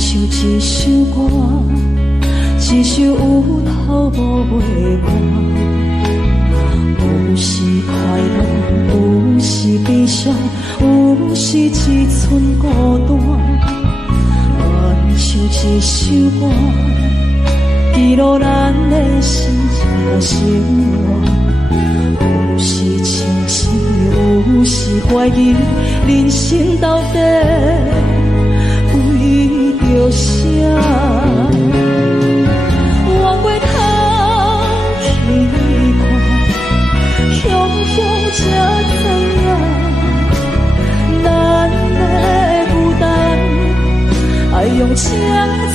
像一首歌，一首有头无尾歌。有时快乐，有时悲伤，有时一寸孤单。原像一首歌，记录咱的心情生活。有时清醒，有时怀疑，人生到底为着啥？往过头去看，雄雄才知影，咱的负担爱用青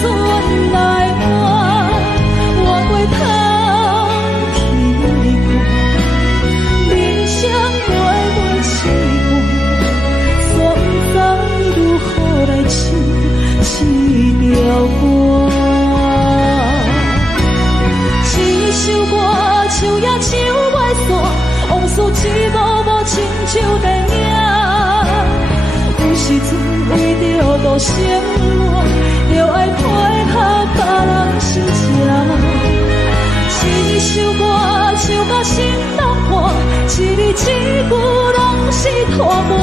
春来换。往过头去看，人生过一半，煞不知如何来唱这条歌。一首歌唱也唱袂煞，往事一幕幕亲像电影。有时阵为着度生活，就爱配合别人心情。一首歌唱到心拢破，一字一句拢是拖磨，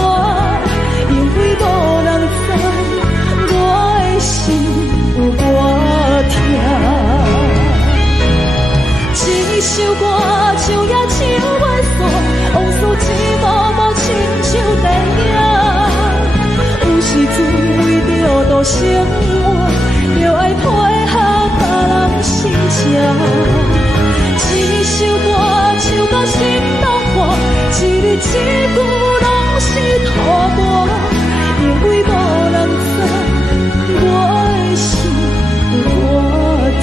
因为无人知我的心有多痛。一首歌唱也唱袂煞，往事一幕幕亲像电影。有时阵为着度生活，就爱配合别人心情。一首歌唱到心拢破，一字一句拢是拖磨，因为无人知我的心有多痛。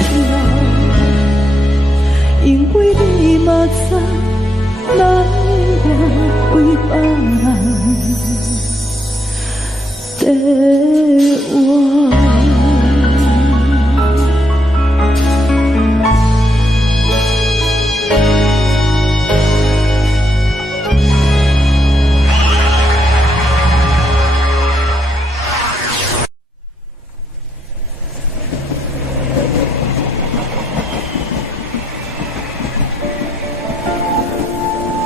因为你嘛知，咱我为别人在我。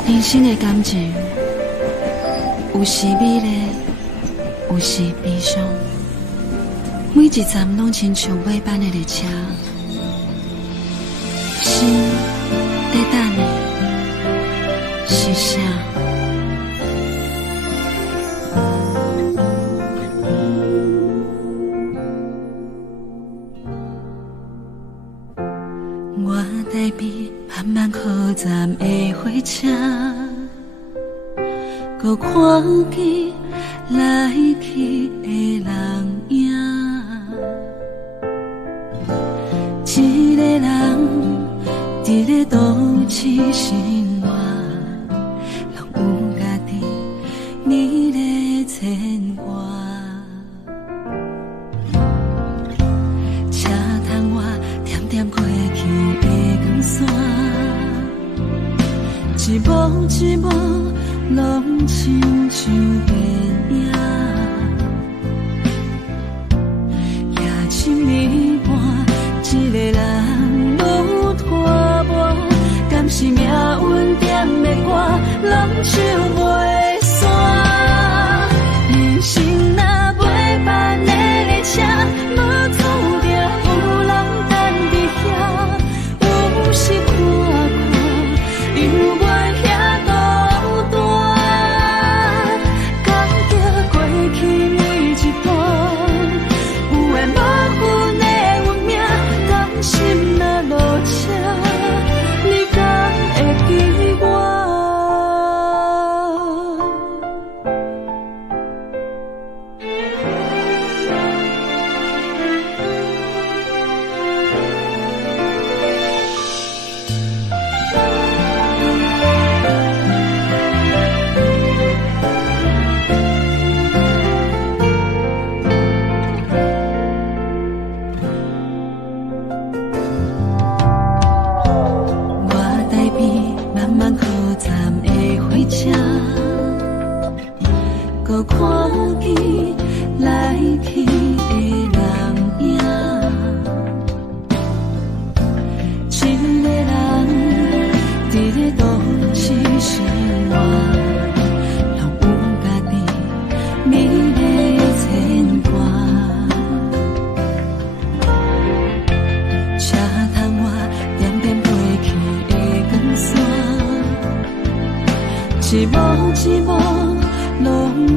人生的感情，有时美丽，有时悲伤。每一站拢亲像尾班的列车，心在等你，是啥？我台北慢慢靠站的火车，搁看见来去的人影。一个人伫咧都市生活，拢有家己你咧牵挂。车窗外点点过去的光线，一幕一幕拢亲像电影。夜深暝半，一个人愈拖磨，敢是命运点的歌，拢唱袂煞。人生若尾班的列车，无途着有人等伫遐。有时看看，犹原遐孤单，感觉过去每一段，有缘无份的运命，甘心若落车，你敢会记我？我台北慢慢靠站的火车，搁看见来去的人影。生活，拢有家己美丽牵挂。车窗外点点飞去的光线，一幕一幕拢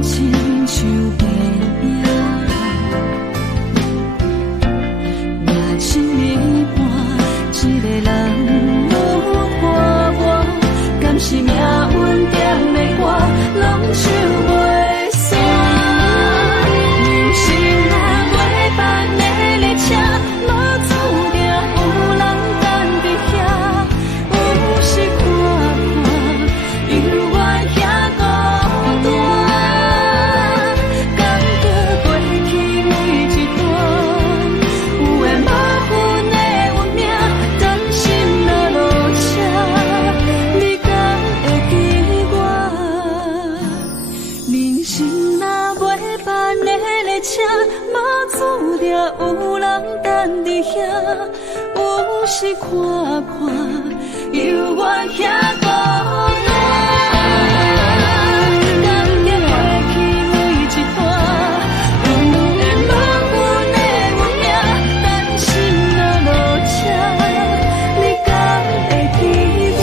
亲像电影。夜深暝半，一个人有伴我，敢是命运点的歌，拢唱袂煞。人生若袂办的列车，无注定有人等伫遐。有时看看，犹原遐孤单，感觉过去每一段，有缘无份的运命，担心若落车，你敢会记我？人生若袂办的列车，无注定有人等伫遐。有时看看，犹原遐孤单，感觉过去每一段，有缘无份的运命，担心若落车，你敢会记我？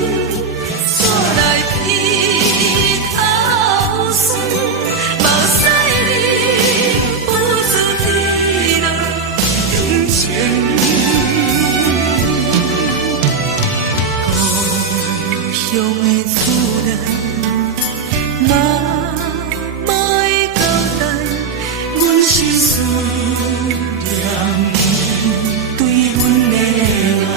煞来鼻口酸，目屎忍不住滴落眼前。故乡的厝内，嘛莫会交代，阮是思念你对阮的爱。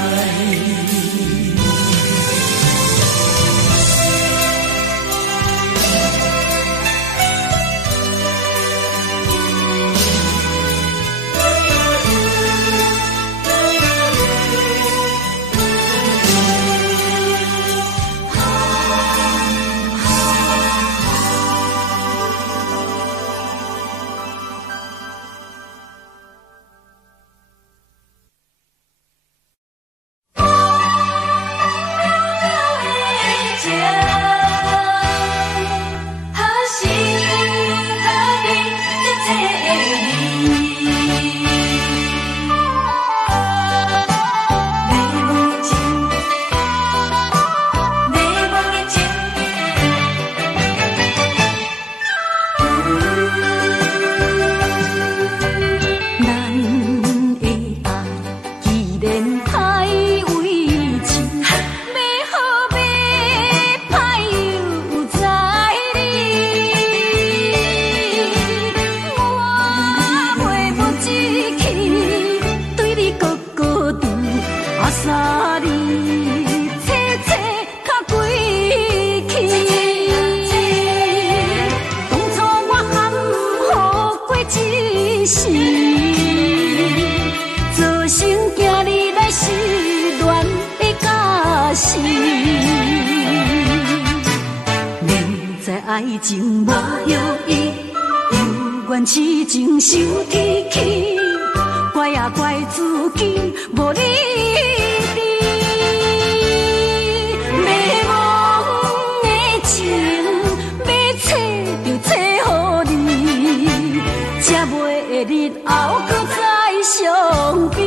爱情无药医，犹原痴情受天气，怪也怪自己无理智。迷茫的情，要找就找予你，才袂日后搁再相比。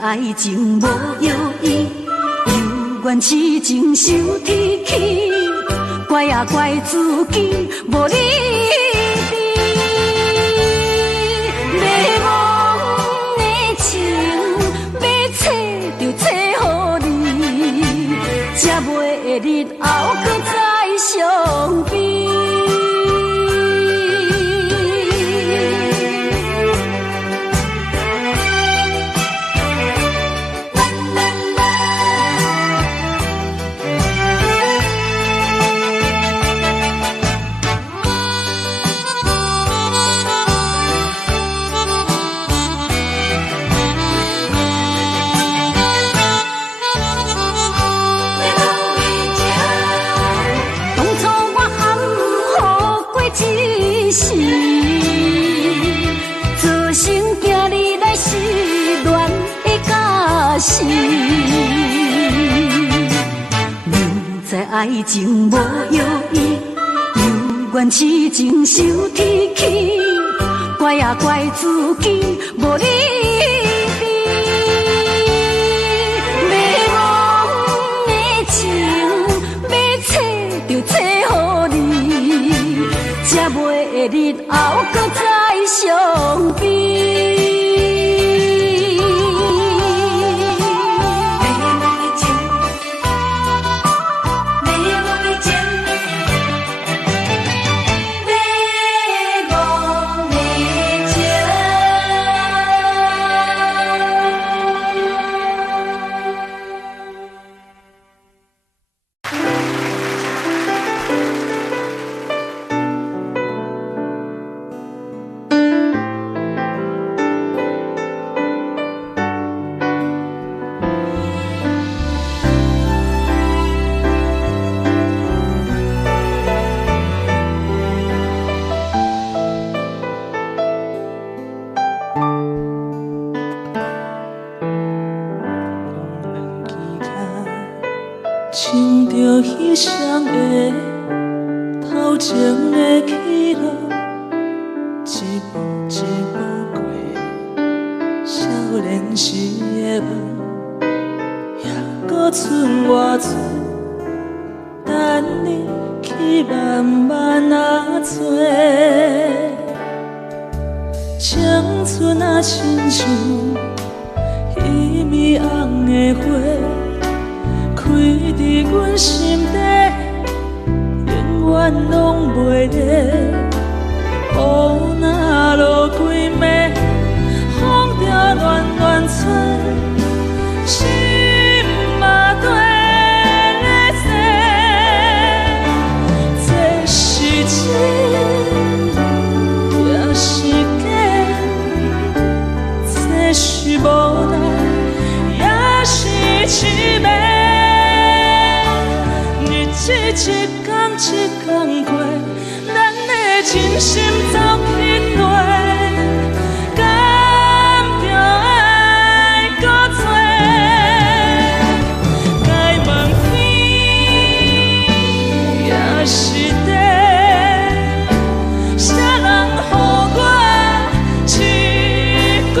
爱情无药医，犹原痴情受天气，怪也怪自己无理智。迷茫的情，要找就找予你，才袂日后搁再相比。明知爱情无药医，犹原痴情受天气，怪也怪自己无理智。迷茫的情，要找就找予你，才袂日后搁再伤悲。亲着彼双的头前的起落，一步一步过少年时的梦，还搁剩偌多，等你去慢慢啊找。青春啊，亲像一米红的花。开伫阮心底，永远拢袂离。雨若落几暝，风着乱乱吹，心嘛跟咧洗。这是真，也是假，这是无奈，也是凄美。一天一天过，咱的真心走去落，敢着爱搁多？该问天也是地，啥人予我一句话？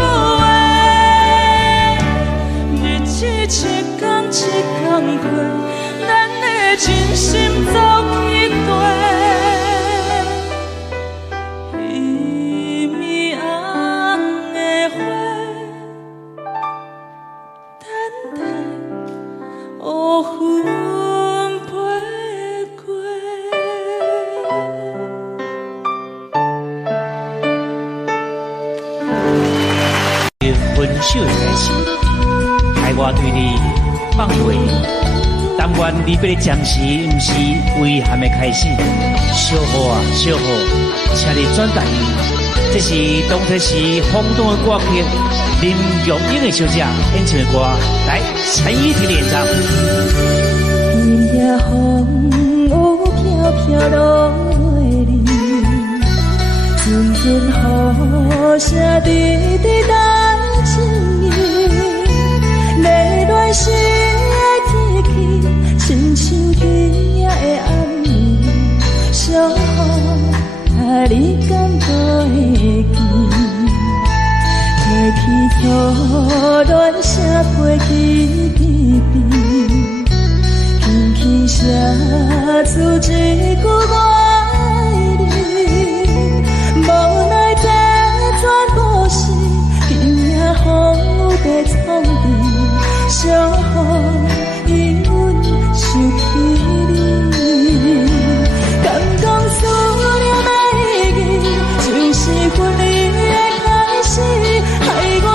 日子一天一天过。真心走去地，一米红的花，等待乌云飞过。分手的开始，害我对你放袂。但愿离别的暂时，不是遗憾的开始。小雨啊，小雨，请你转达伊。这是当初时轰动的歌曲，林玉英的小姐演唱的歌，来陈依婷的演唱。今夜风有飘飘落泪，阵阵雨声滴滴等情意，泪乱时。亲像天野的暗暝，小雨啊，你敢会记？提起雨乱声飞起边边，轻轻写出一句我爱你。无奈这段故事，今夜风在冲淡，小雨。想起你，敢讲思念的意义，就是分离的开始，害我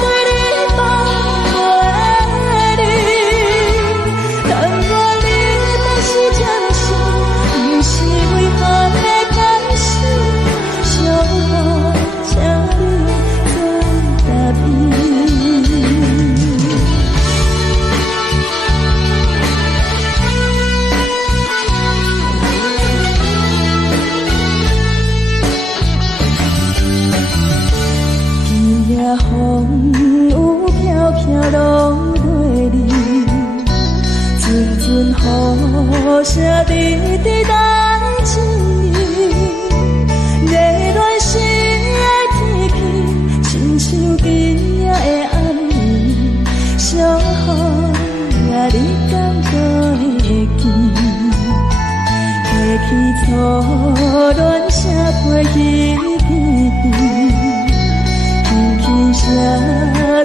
对你放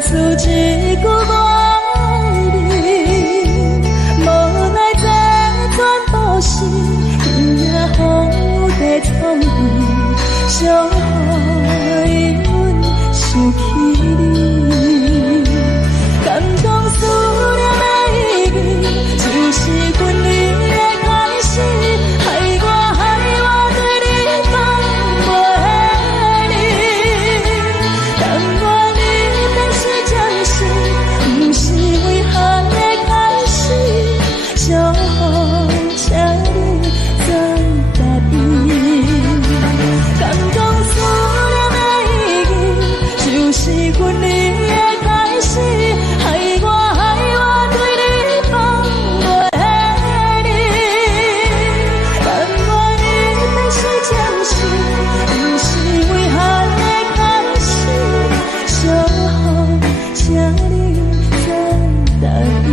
出一句我爱你，无奈这全都是因也风雨地闯入，伤害阮想起你，感动思念的意义，就是阮你的开始，害我对你放袂离，但愿你变是暂时，不是遗憾的开始，小雨请你再答应，感动思念的意义，就是阮你的开始，害我对你放袂离，但愿你变是暂时，不是遗憾的开始，小雨请你再答应。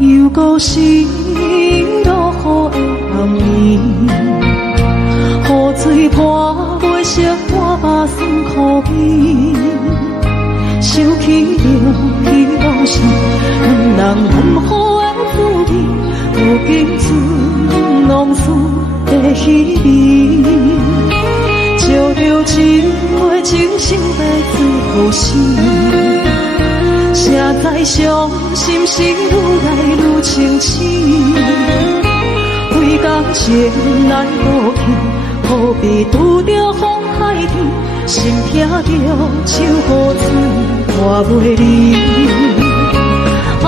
又搁是落雨的暗暝，雨水泼袂湿我目酸苦味，想起着彼路上两人温好的滋味，如今只拢输在稀微，照着一月情深的最后时。谁知伤心事愈来愈清醒，为感情来倒去，何必拄着风海天，心痛着手雨水拖袂离。啊，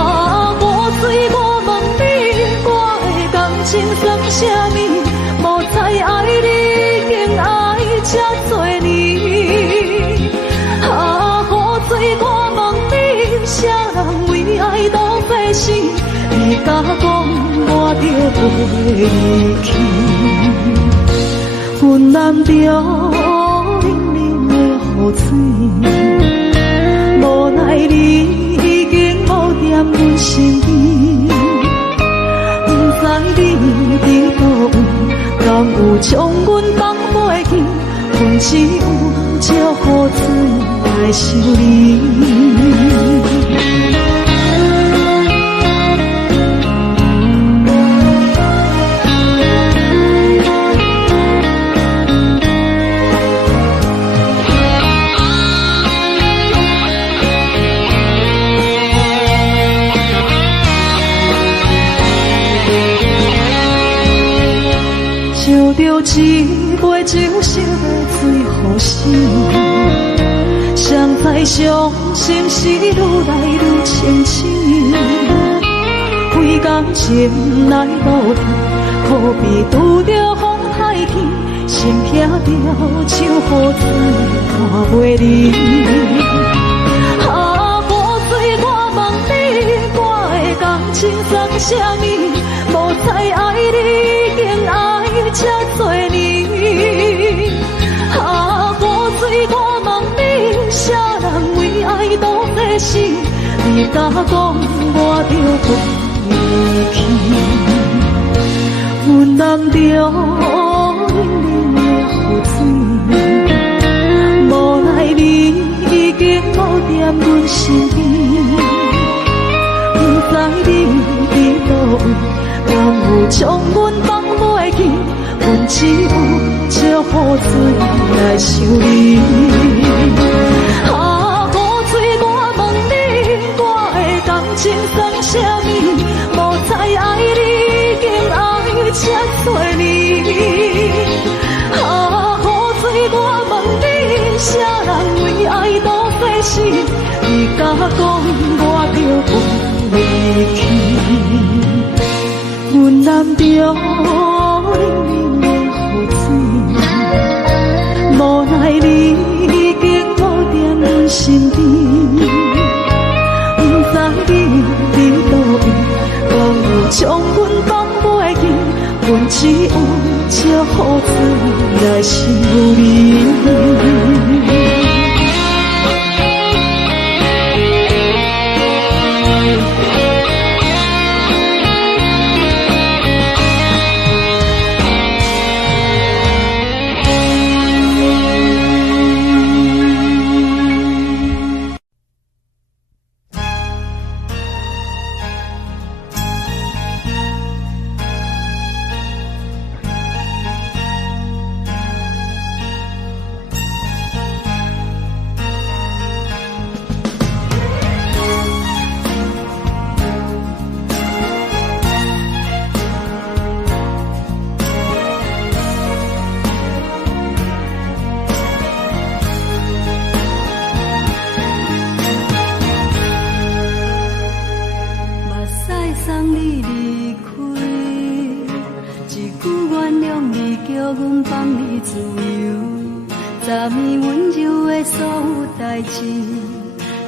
雨水我问你，我的感情算啥物？无再爱你，竟爱这多年。啊，雨水我问你，啥人为爱都费心？你甲讲我着袂离去，阮难着冷冷的雨水，无奈你已经无踮阮身边，不知你伫倒位，敢有将阮放袂记？阮只有借雨水来想你。照着一杯酒色的最后时，谁知伤心事愈来愈清醒，为感情来倒退，何必拄着风海天，心痛着手雨水拖袂离。啊，雨水我问你，我的感情算啥物？无再爱你，竟爱这多年。啊，雨水我问你，啥人为爱都费心？你甲讲我着袂离去，阮难着冷冷的雨水，无奈你已经无踮阮身边，不知你伫倒位，敢有将阮放袂记？阮只有借雨水来想你。啊，雨水我问你，我的感情算啥物？无再爱你，竟爱这多年。啊，雨水我问你，啥人为爱都费心？你甲讲我着袂离去，阮难着冷冷的雨水，无雨水来想你。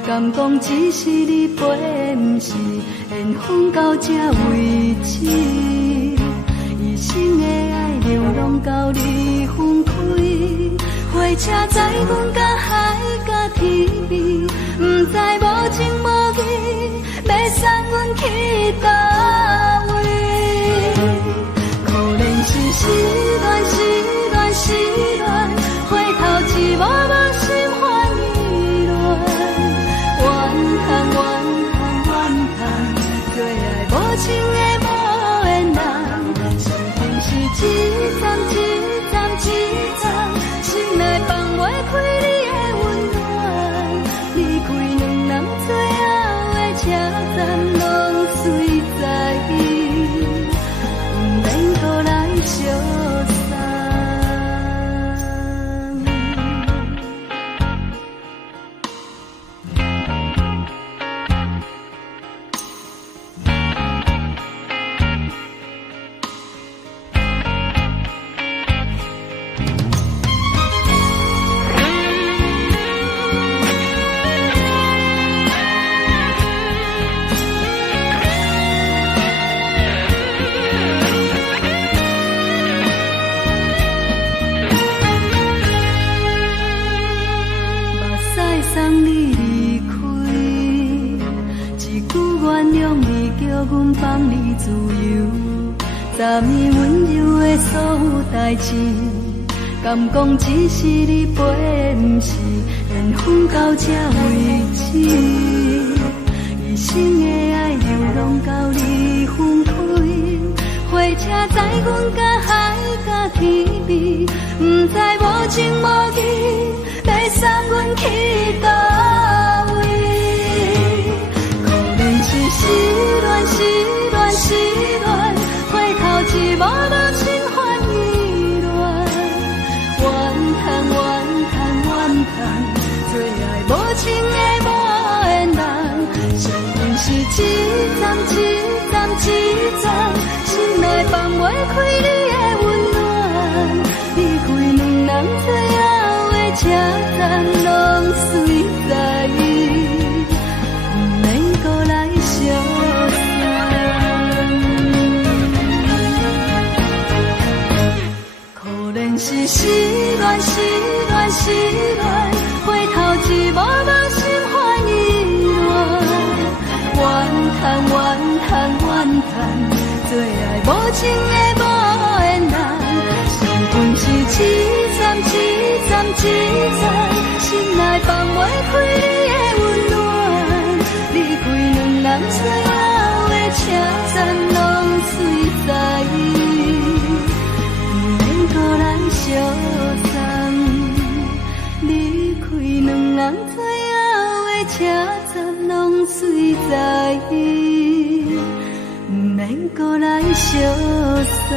敢讲只是你陪，不是缘分到这为止。一生的爱流浪到你分开，火车载阮甲海甲天边，不知无情无义，要送阮去倒位？可能是失恋，失恋，失恋，回头一幕幕心烦意乱。怨叹，最爱无情的无缘人，生命是一站一站一站，心内放袂开你的温暖。离开两人最后的车站，拢随在伊，不免搁来相送。昨暝温柔的所有代志，敢讲只是你陪，不是缘分到这为止。一生的爱流浪到你分开，火车载阮甲海甲天边，不知无情无义，要送阮去倒位？可能是失恋，失恋，失恋。一幕幕心烦意乱，怨叹，最爱无情的无缘人，生命是一站一站一站，心内放袂开你的温暖。离开两人最后的车站，拢随在伊，不免搁来相送。是失恋，失恋，失恋，回头一幕幕心烦意乱。怨叹，最爱无情的无缘人，生命是一站一站一站，心内放袂开你的温暖。离开两人最后的车站，拢随在伊，不免搁来相送。离开两人最后的车站，拢随在伊，不免搁来相送。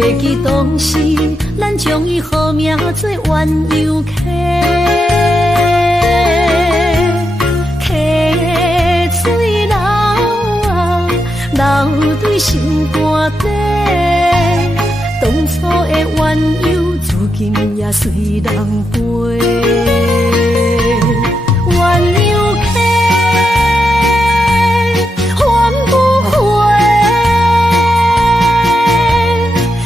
会记当时，咱将伊好名做鸳鸯溪，溪水流啊，流对心肝底。当初的鸳鸯，至今也随人陪。鸳鸯溪，还不回。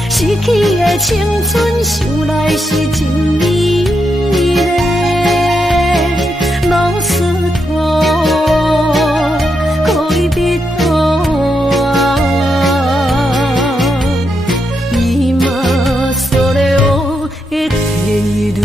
失去的青春，想来是真美丽。老师徒，可以别途啊，伊嘛所了的地路。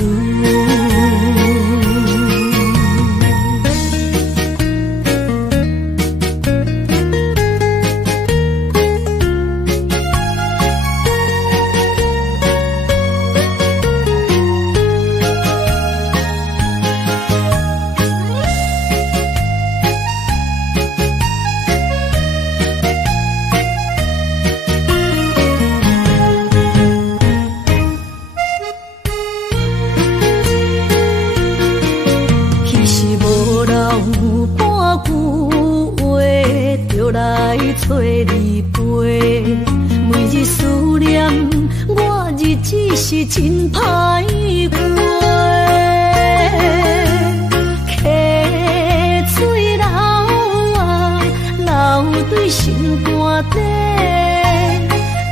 找你陪，每日思念，我日子是真歹过。溪水流啊，流对心肝底。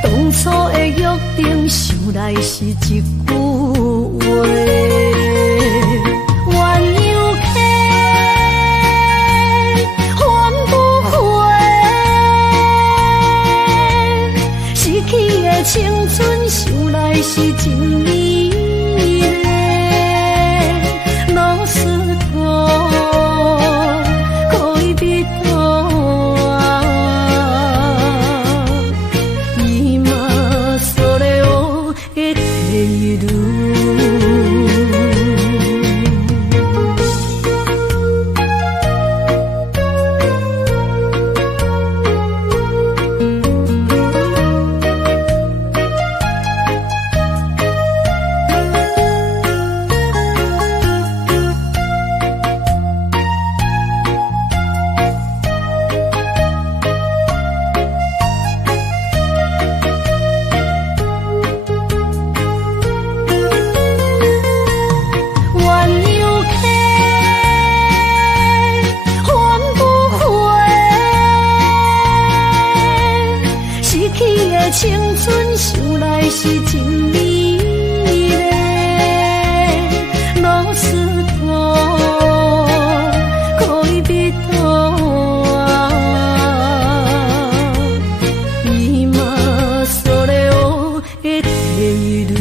当初的约定，想来是一句话。青春想来是真美丽，老师徒，可以别途啊，伊嘛所了的地路。青春想来是真美丽，老师徒，可以别途啊，伊嘛所了的地路。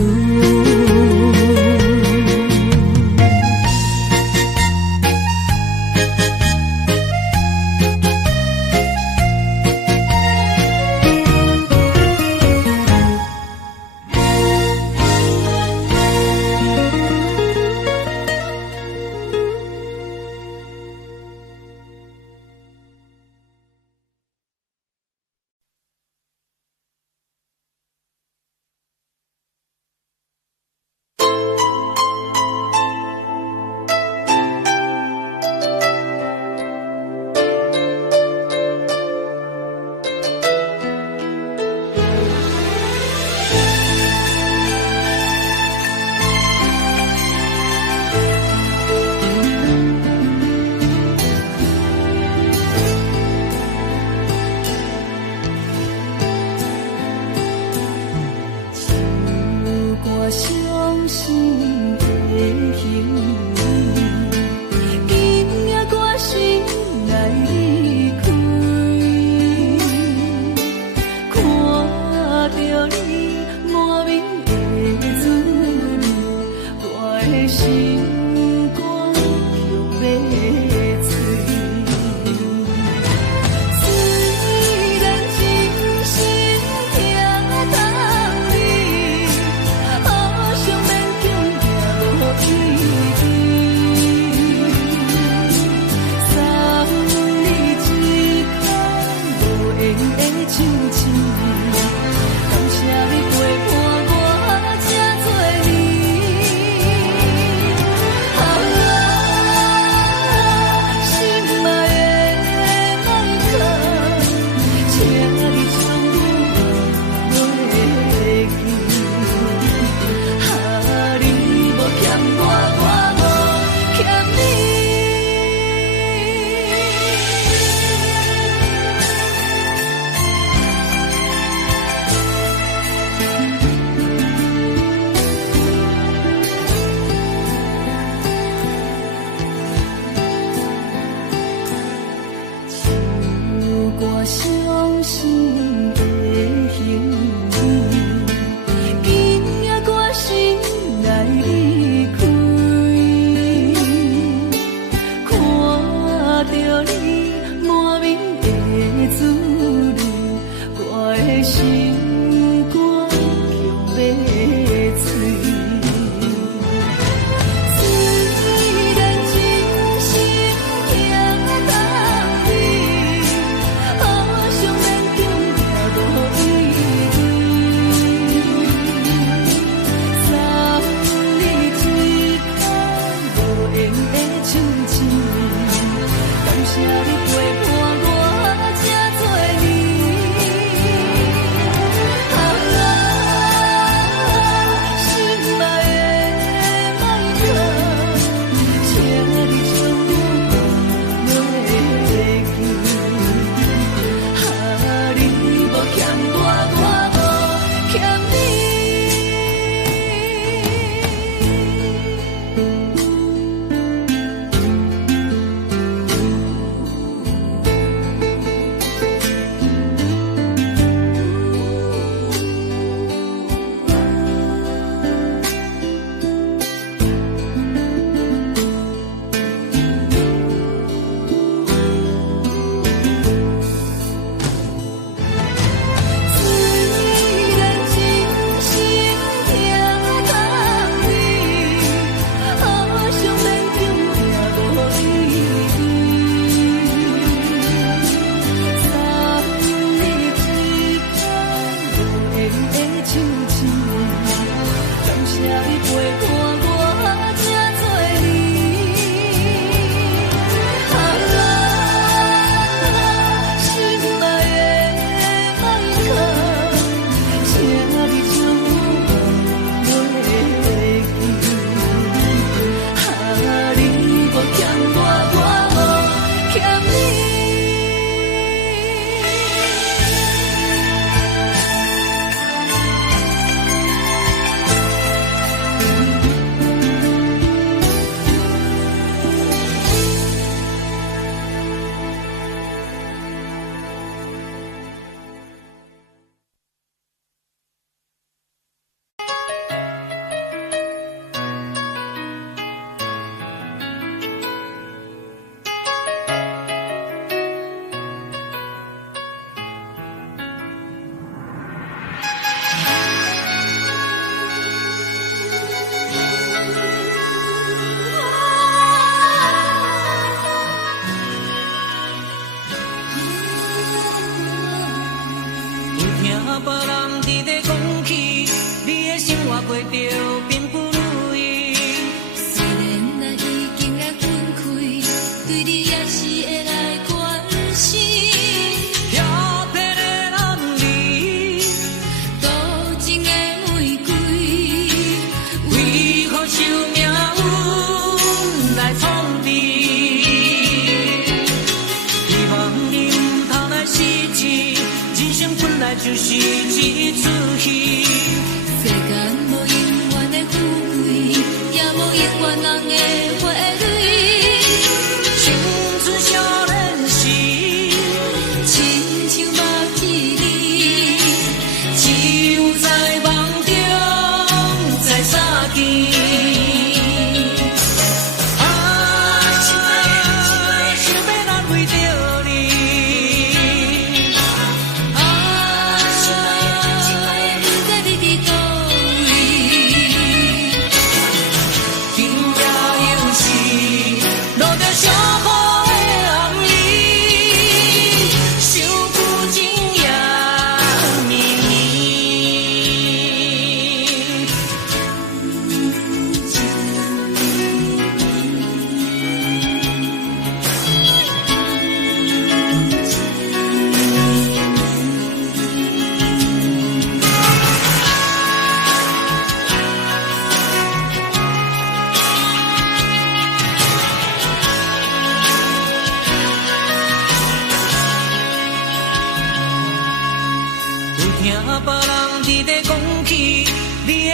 活过着并不如意。虽然咱已经来分开，对你也是会来关心。漂泊的男儿，多情的玫瑰，为何受命运来创治？希望你唔通来失志，人生本来就是一出戏。世间无永远的富贵，也无永远人的花蕊。青春少年时，亲像目睭里，只有在梦中在相见。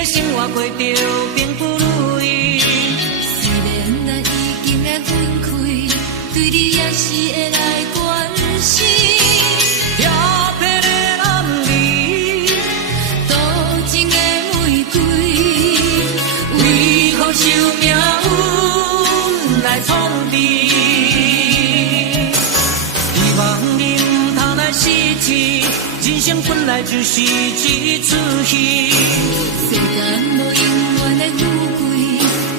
生活过着并不如意，虽然咱已经来分开，对你也是会来关心。漂泊的男儿，多情的玫瑰，为何受命运来创治？希望你唔通来失志，人生本来就是一出戏。世间无永远的富贵，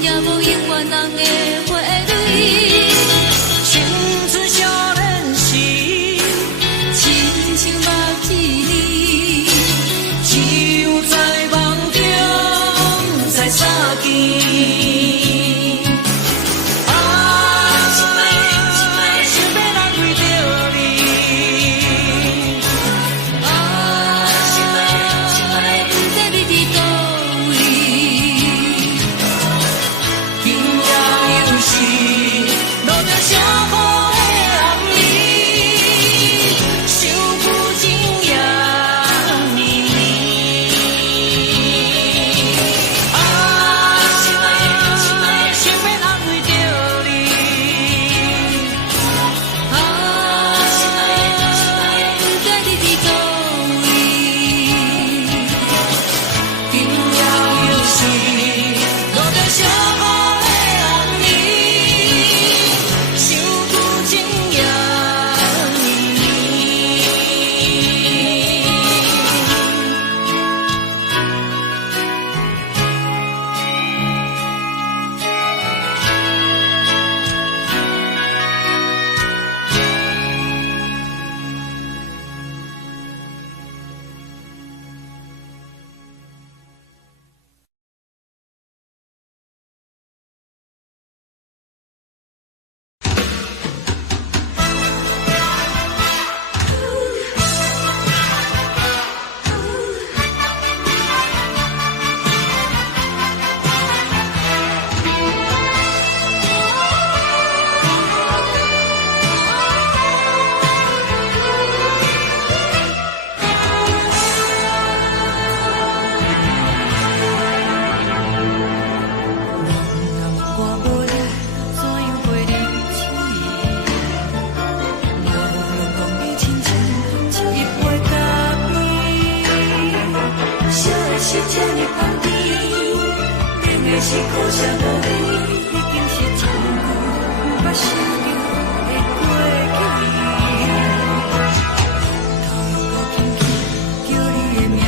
也无永远人的花蕊。青春少年时，亲像目睭里，只有在梦中在相见。是苦涩无味，已经是一句不想着的过去。头又搁轻轻叫你的名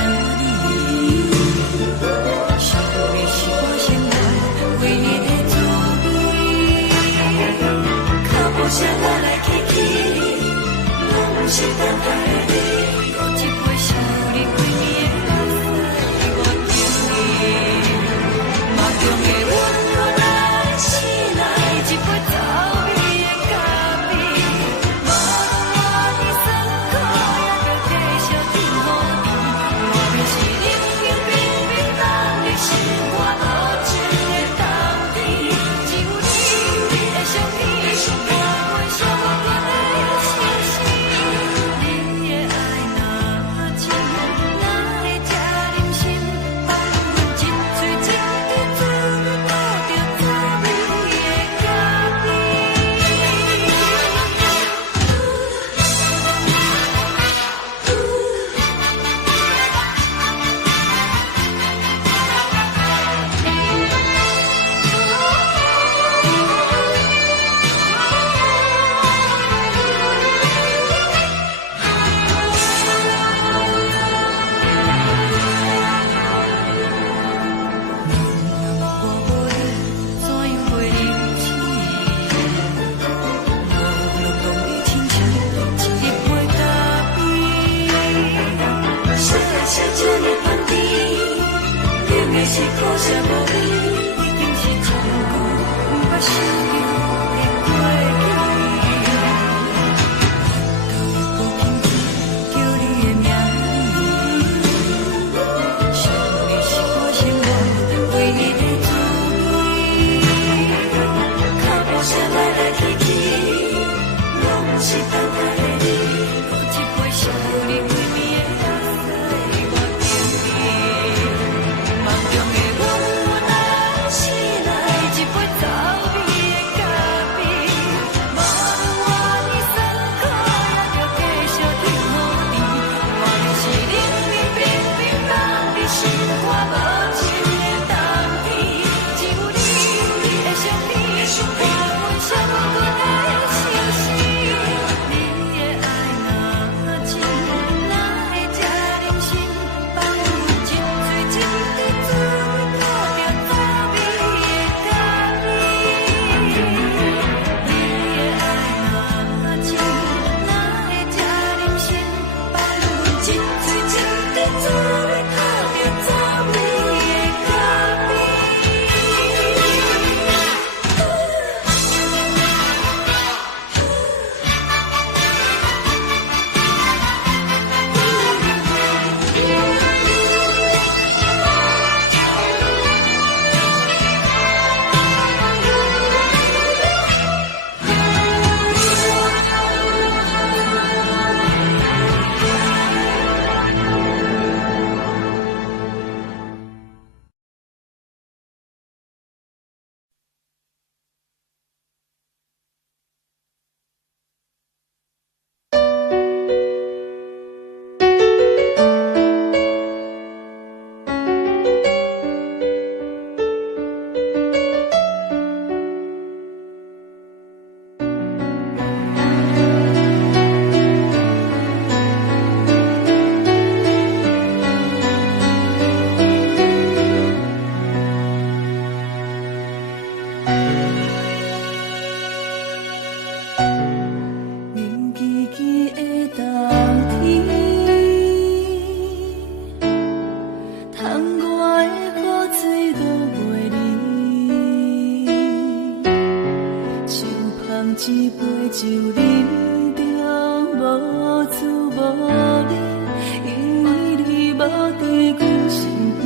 字，想的是我心内唯一的滋味。脚步声来来去去，拢是等待的你，一杯想你几年的目屎，我等你。的是苦涩无味，已经是错过，不捌想起的过去。叫你的名字，想的是我生活唯一的滋味。脚步声来来去去，拢是等待的你，喝一杯烧你为面的水，我敬你。梦中的阮若醒来，一杯走味的咖啡，无论我呢酸苦，也着继续甜予你。我就是冷冷冰冰放伫心肝无情的冬天，只有你的相片，我阮相分的相思。你的爱若真，哪会这忍心放阮一醉一滴滋味，喝着走味的咖啡？你的爱若真，哪会这忍心放阮一醉一滴滋味，喝着走味的咖啡？冷叽叽的冬天，窗外的雨水落袂离，像捧一杯酒饮着无滋无味，因为你无伫阮身边，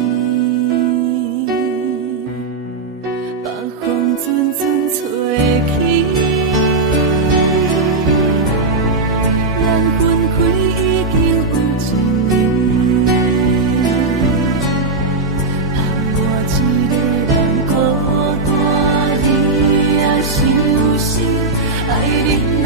北风阵阵吹起。咱分开已经有一年，盼我一个人孤单，你也是有心，爱你若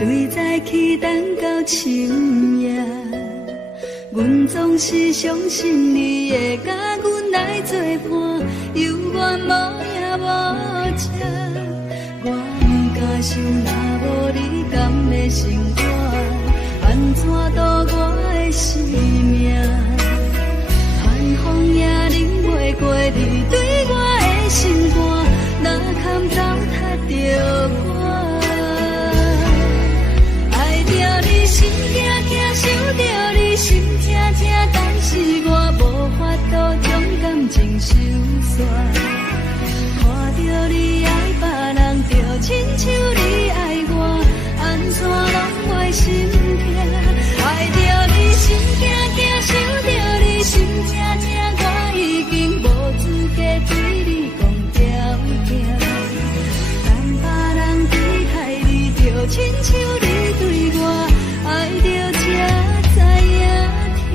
对早起等到深夜，阮总是相信你会甲阮来作伴，犹原无影无迹。我不敢想，若无你甘的生活，安怎度我的生命？寒风也忍袂过你对我的心肝，哪堪糟蹋着我？爱着你心痛痛，想着你心痛痛，但是我无法度将感情收煞。看着你爱别人，就亲像你爱我，安怎拢会心痛？爱着你心痛痛，想着你心痛痛，我已经无资格对你讲条件。等别人对待你，就亲像你对我，爱着才知影痛。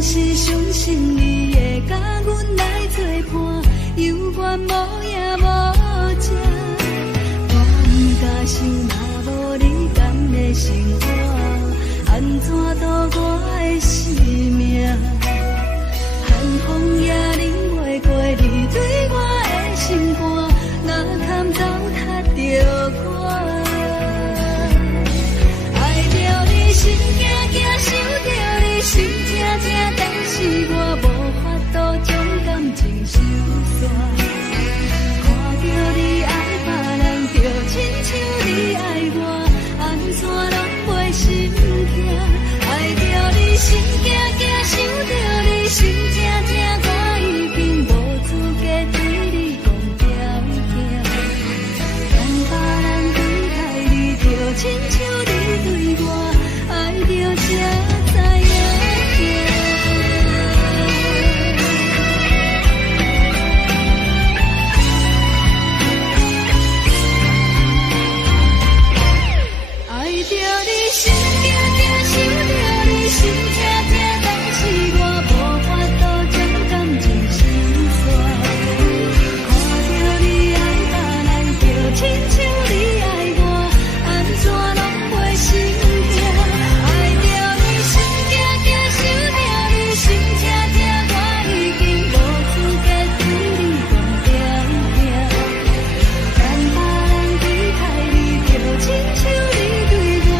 是相信你会甲阮来作伴，犹原无影无迹。我不敢想，若无你甘的生活，安怎度我的生命？寒风也忍袂过你对我的心肝，哪堪糟蹋着我？爱着你心痛痛，想着你心痛痛，但是我无法度将感情收煞。看着你爱别人，就亲像你爱我，安怎拢袂心痛？爱着你心痛痛，想着你心痛痛，我已经无资格对你讲条件。等别人对待你，就亲像你对我，爱着才知影。心痛痛，想着你心痛痛，但是我无法度将感情收煞。看着你爱别人，就亲像你爱我，安怎拢袂心痛？爱着你心痛痛，想着你心痛痛，我已经无资格对你讲条件。等别人对待你，就亲像你对我。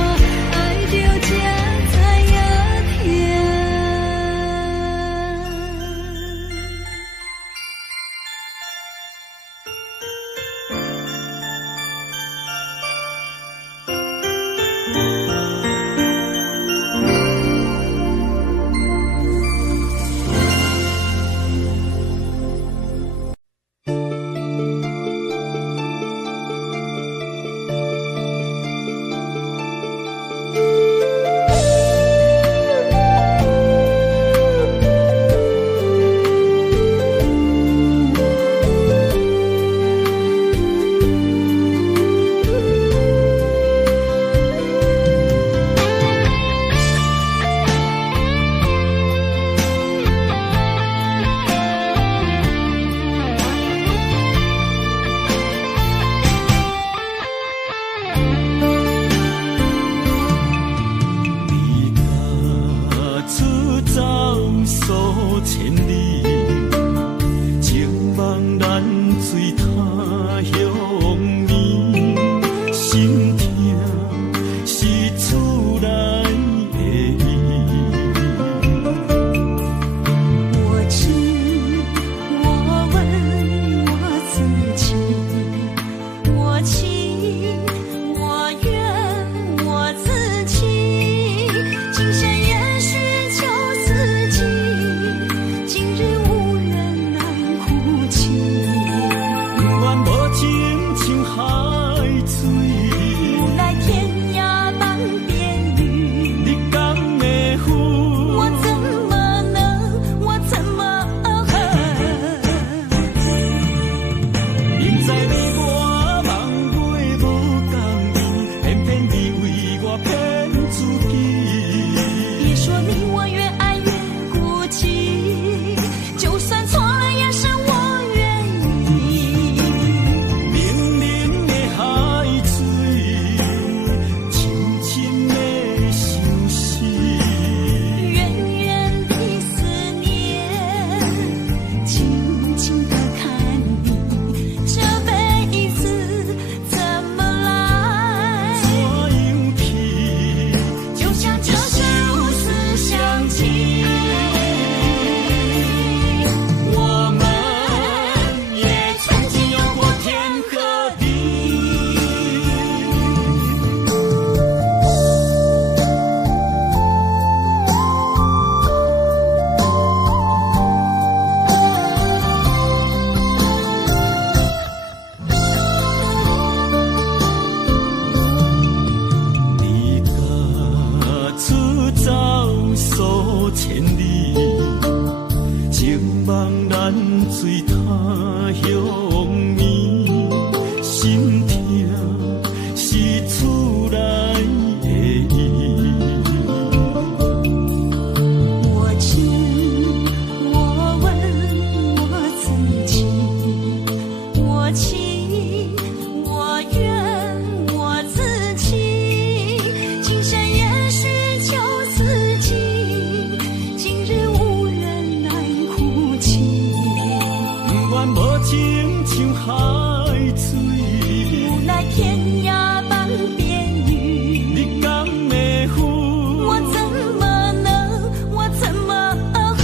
情深也许就情像海水，无奈天涯半边鱼，你敢会负？我怎么能，我怎么恨？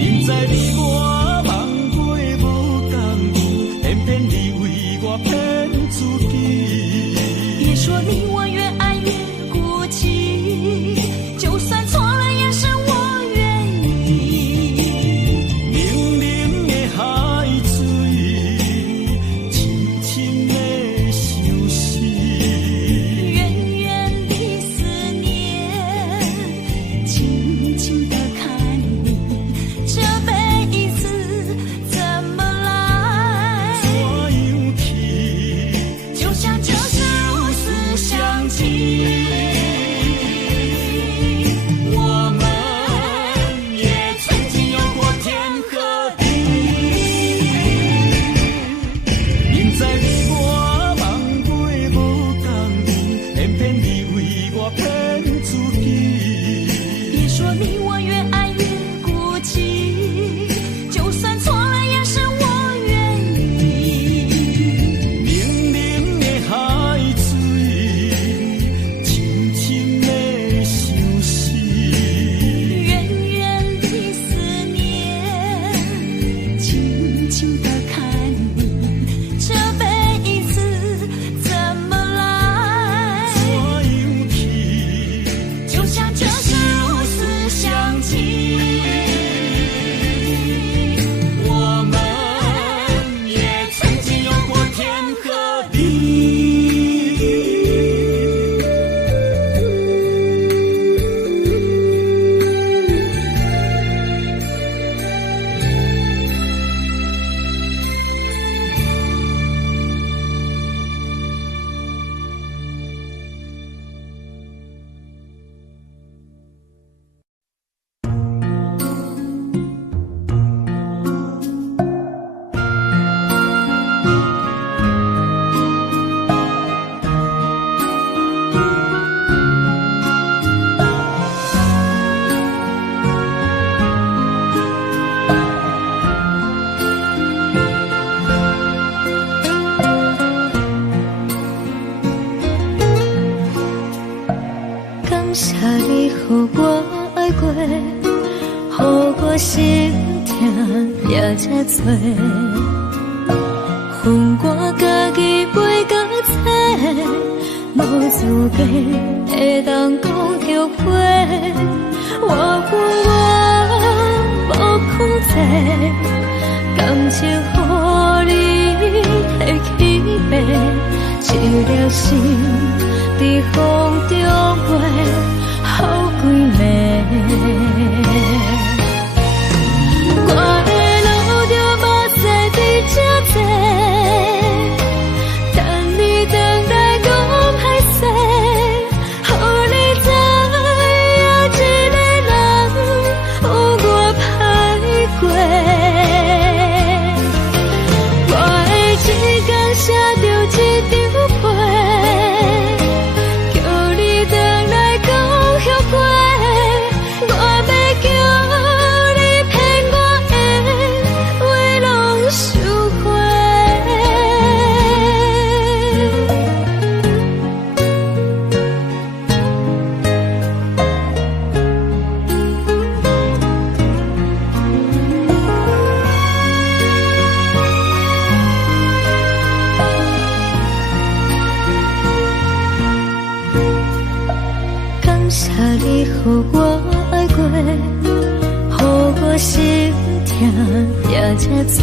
明知你我梦过无共步，偏偏你为我骗自己。别说你我越爱越孤寂，就算错了也是我愿意。冷冷的海水，深深的相思。远远的思念，轻轻地看你，这辈子怎么来？怎样去？就像这是如此相契。我们也曾经有过天和地，明知你我梦过无共步，偏偏你为我骗自己。别说你我越爱越孤寂，就算错了也是我愿意。冷冷的海水，深深的相思。远远的思念，轻轻地看你，这辈子怎么来？怎样去？就像这是如此相契。我们也曾经有过天和地。感谢你，予我爱过，予我心痛也这多。恨我家己袂到切，无资格会当讲后悔。我无控制，感情予你提起白，一粒心在风中飞，好几暝。我的路着目屎在这多，等你等待讲歹势，予你知影一个人有我歹过。我的一天写着一张被，叫你回来讲后悔。我要叫你骗我的话拢收回。感谢你，予我爱过，予我心痛也这多。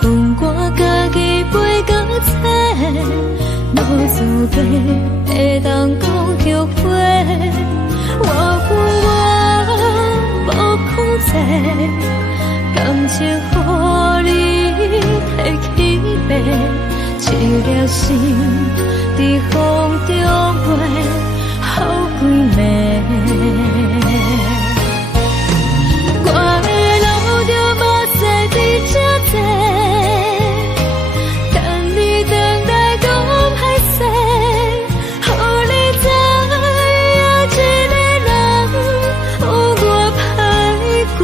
恨我家己袂到切，无资格会当讲后悔。我无控制，感情予你提起白，一粒心在风中飞，好几暝。我的路着目屎在这多，等你等待讲歹势，予你知影一个人有我歹过。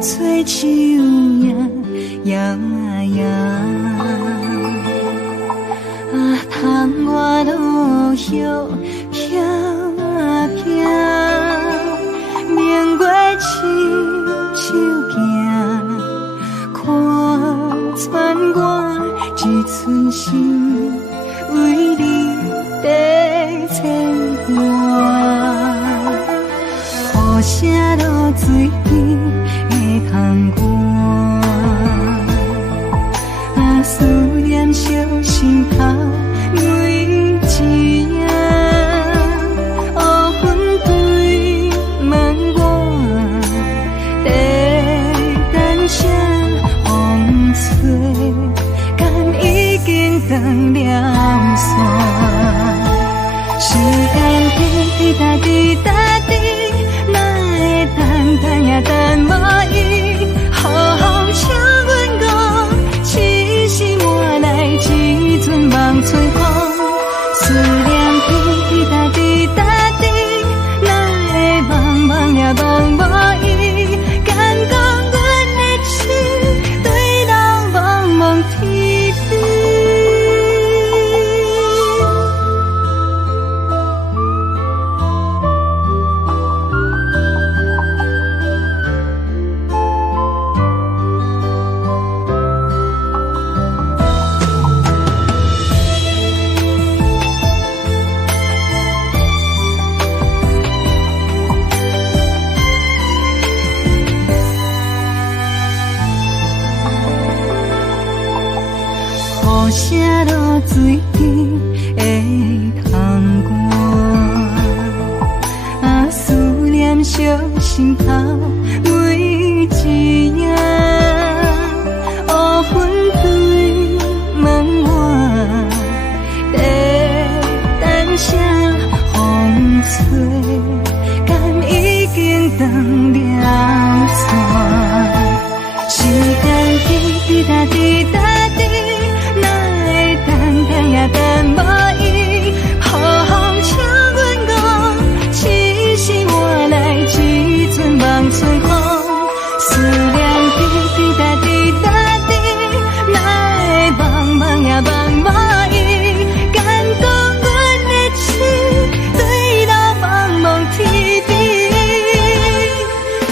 风吹树影摇摇，窗外落叶飘飘，明月深手行，看穿我一寸心，为你在牵挂，雨声落水边的空寒，思念烧心头。每一夜，乌云对问我，在等啥风吹，敢已经断了线。时间滴答滴答滴，哪会等也等无伊，好好请阮讲，痴心换来一阵梦吹风。思念滴答滴答滴，哪会茫茫也茫无伊，敢讲阮的情对人茫茫天边。雨声落水边的空寒，思念烧心头每一夜，乌云对问我，在等啥风吹，敢已经断了线。时间滴答滴答滴，也等无伊，好好请阮讲，痴心换来一阵梦吹风。思念滴滴答滴答滴，哪会茫茫也茫无伊，敢讲阮的情对人茫茫天边。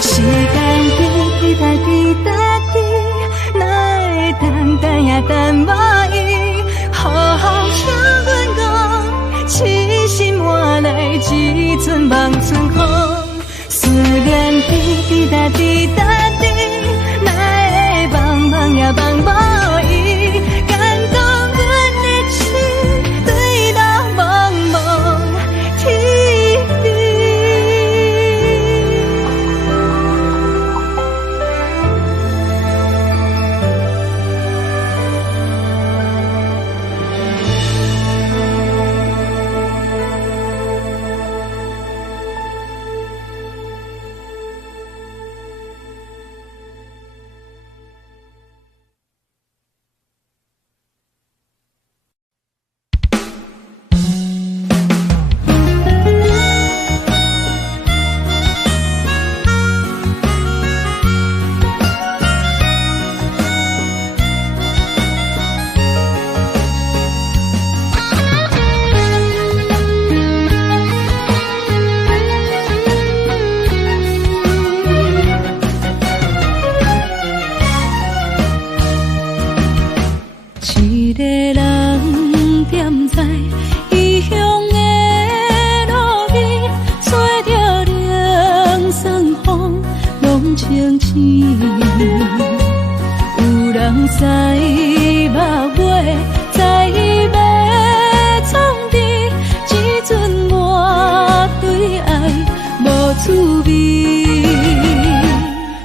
时间滴滴答滴答滴，哪会等也等无伊，好好请阮讲，痴心换来一阵梦春风。思念滴滴答滴答滴，哪会茫茫也茫无伊，敢讲阮的情对人茫茫天边。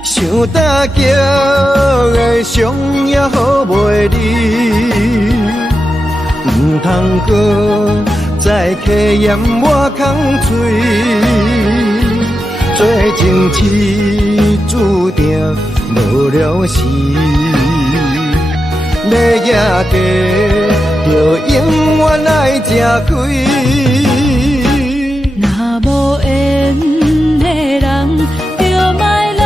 想搭桥的伤也好袂离，唔通搁再客嫌我空嘴，做情痴注定无了时，要举地就永远爱吃亏。若无缘的人，就莫来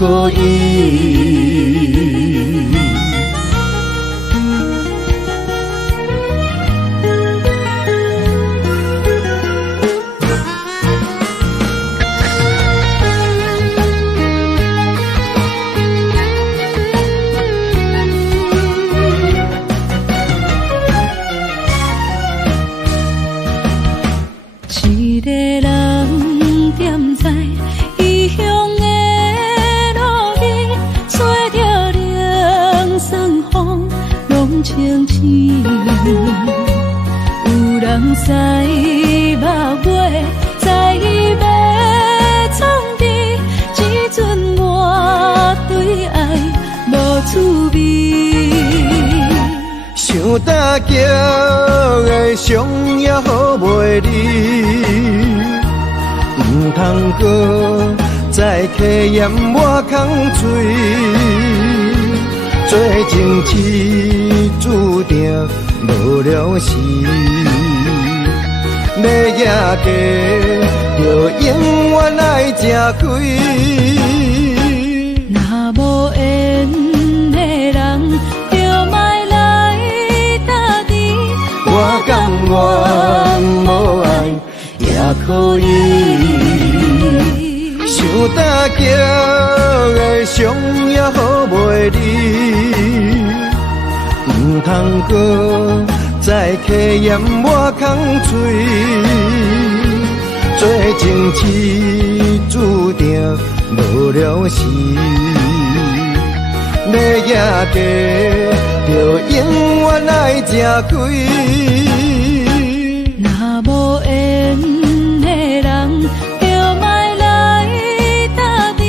可以。一个人踮在异乡的路边，吹着凉爽风，拢清醒。有人使目尾，在要创治，只准我对爱无趣味。想搭桥的伤也好袂离，唔通搁再客嫌我空嘴，做情痴注定无了时。要夜嫁，就永远爱吃亏。若无缘的人，就莫来打滴。我甘愿无爱也可以。想搭桥的伤也好袂离，唔通搁再客嫌我空嘴，做情痴注定无了时。要夜嫁，就永远爱吃亏。若无缘的人，就莫来打滴。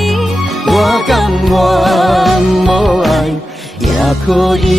我甘愿无爱也可以。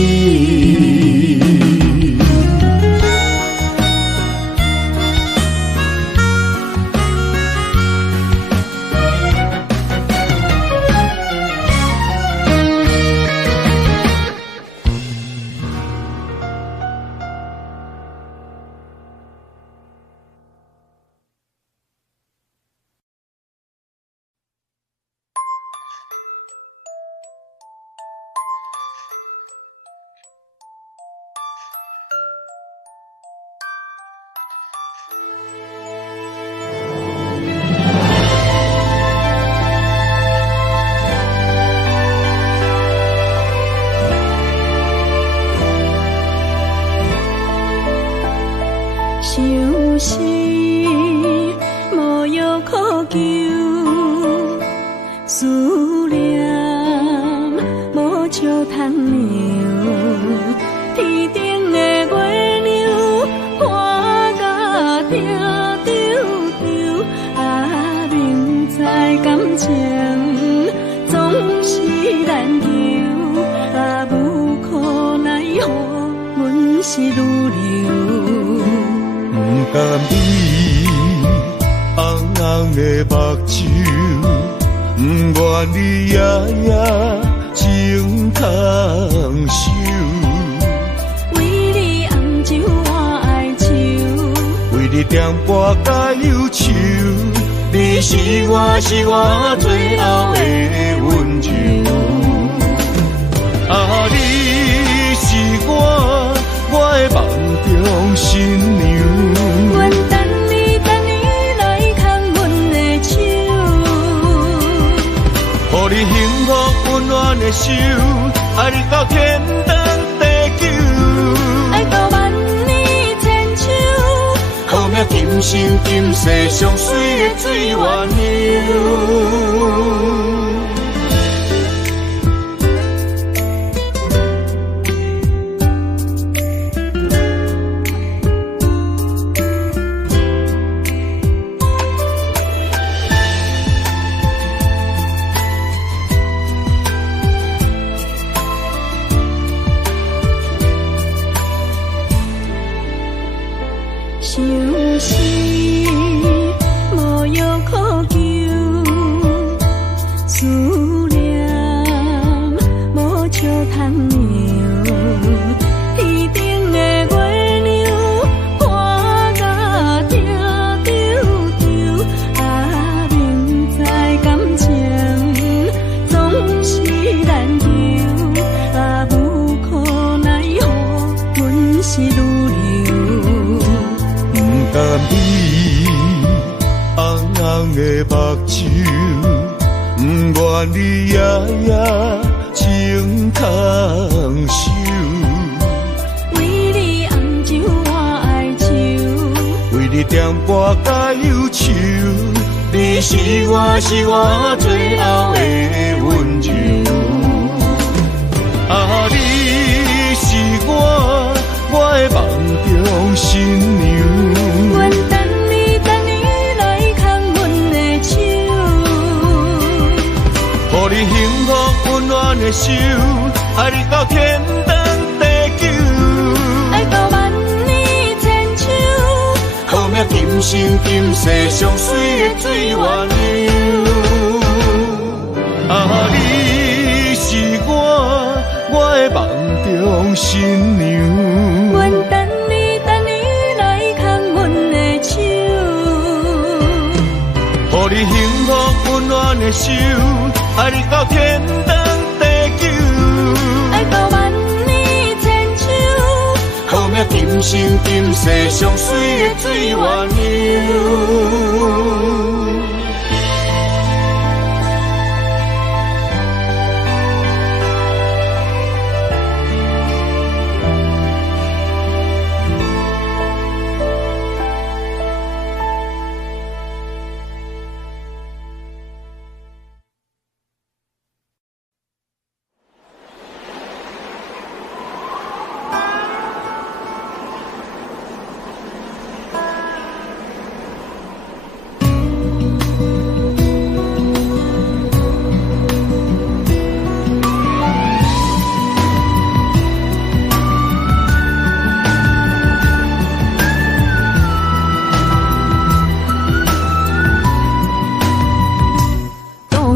想是无药可救，思念无笑通留。天顶的月亮看甲定丢丢，啊，明知感情总是难求，啊，无可奈何，阮是愈流。不甘伊红红的目睭，不愿你夜夜情通守。为你红酒换哀愁，为你点歌甲忧愁，你是我最后的温柔。啊，你是我的梦中新娘。阮等你来牵阮的手，予你幸福温暖的手，爱你到天长地久，爱到万年千秋，好命今生今世上水的水源流。想是无药可救，思念无笑通留。天顶的月亮看甲定丢丢，啊，明知感情总是愈流。不甘你红红的目睭，不愿你夜夜情通守。为你红酒我爱酒，为你点歌加忧愁，你是我最后的温柔。啊，你是我的梦中新娘。阮等你来牵阮的手，予你幸福温暖的手，爱你到天长地久，爱到万年千秋。好命今生今世上水的水源流。啊，你是我的梦中新娘。阮等你来牵阮的手，予你幸福温暖的手，爱你到天长地久，爱到万年千秋。好命今生今世上水的水源流。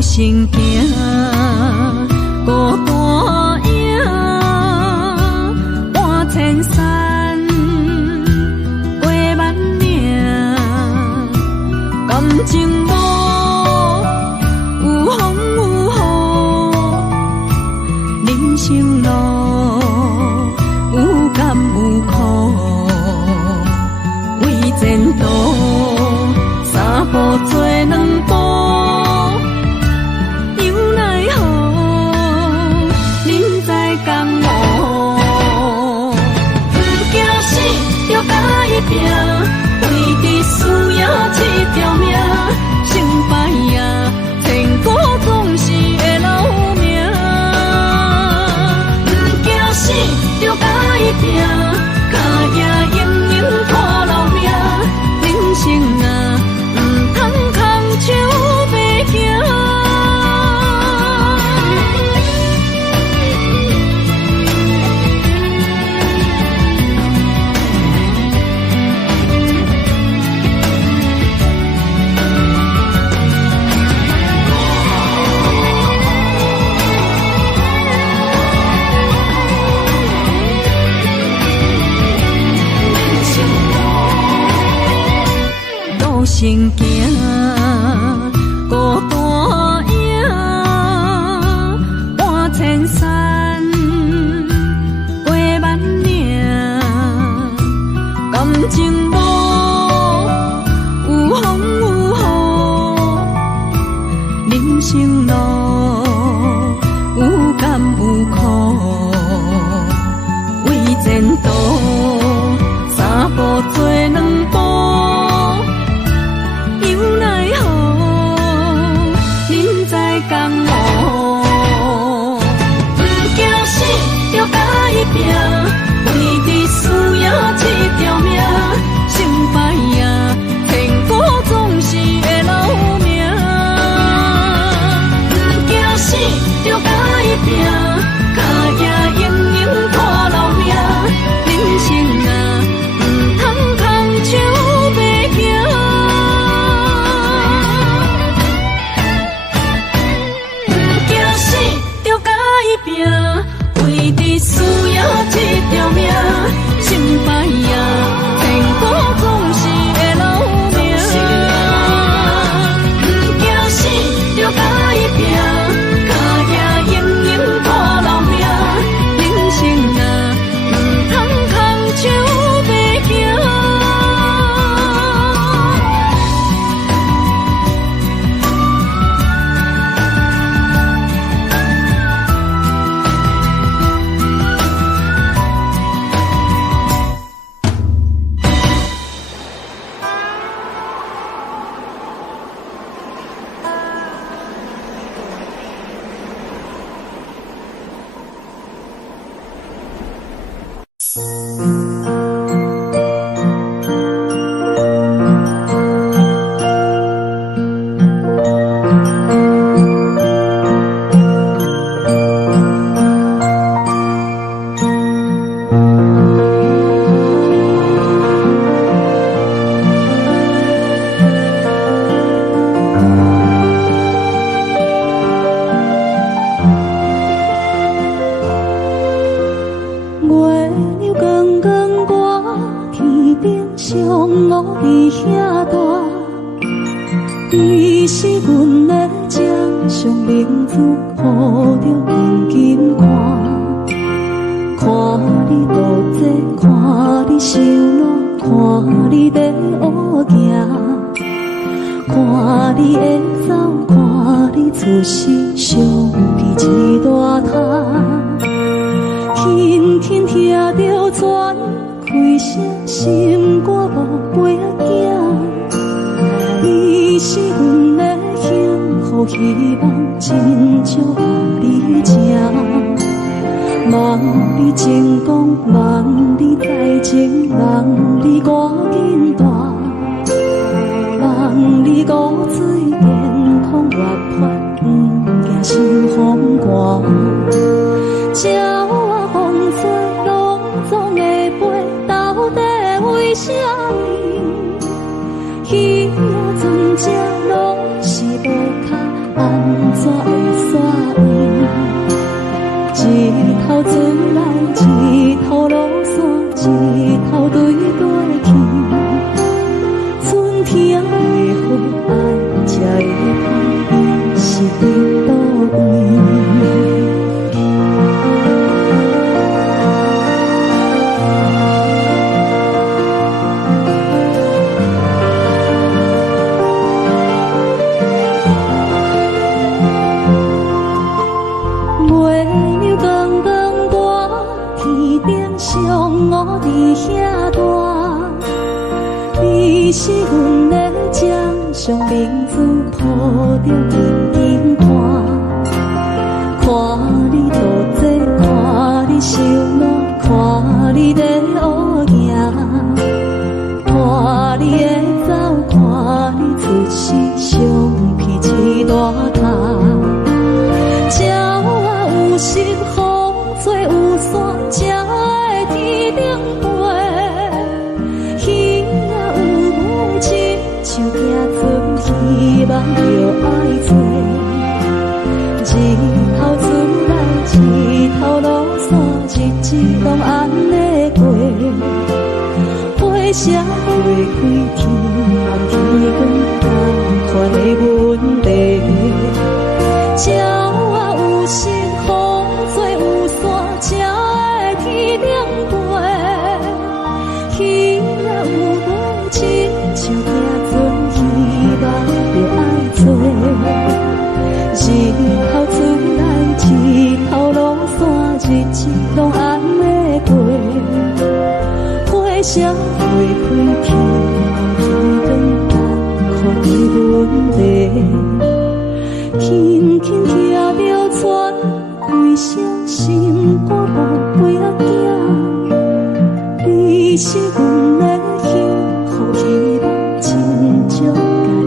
行行孤单影，半千山过万岭，感情无有风有雨，人生路有甘有苦，为前途三步做两步。为你需要这条命，成败呀，天高总是会留名。不惊死，就甲伊拼，脚也永远拖留命。人生啊，唔通空手白行。行行孤单影，半千山过万岭，感情无有风有雨，人生路有甘有苦，为前途三步做两步。江湖不惊死，就甲伊拼，为你需要这条命，成败呀，天高总是会留名。不惊死，就甲伊拼，脚也永远拖留命。人生啊，唔通空。伤我伫遐大，你是阮的掌上明珠，抱着紧紧看，看你独坐，看你受难，看你在乌行，看你会走，看你出世，伤悲一大摊，轻轻听着船开声，心肝无飞行。你是阮的幸福希望，真少你情。望你成功，望你再情，望你赶紧大，望你骨髓健康活泼，不惊心风寒。鸟仔风吹拢总会飞，到底为什么？鱼仔船只拢是无脚，安怎会煞位？一头船来，一头落山，一头对对去。春天的花爱才会香，伊是伫倒位？我伫遐大，你是阮的掌上明珠，抱着紧紧看，看你独坐，看你受难，看你在乌行，看你会走，看你出世，伤悲一大摊。鸟仔有时风吹有伞，才会天顶飞。鱼仔有尾，亲像行船，希望着爱做。一头船来，一头落山，日子拢安尼过。花谢花开去，望天光同款的问题。鸟仔有时风吹有伞，才会天顶飞。鱼仔有尾，亲像行船，希望着爱做。一头船来，一头落山，日子拢安尼过。花谢花开去，望天光同款的问题。轻轻听着船开声，心肝无飞啊行。你是阮的幸福希望，真少甲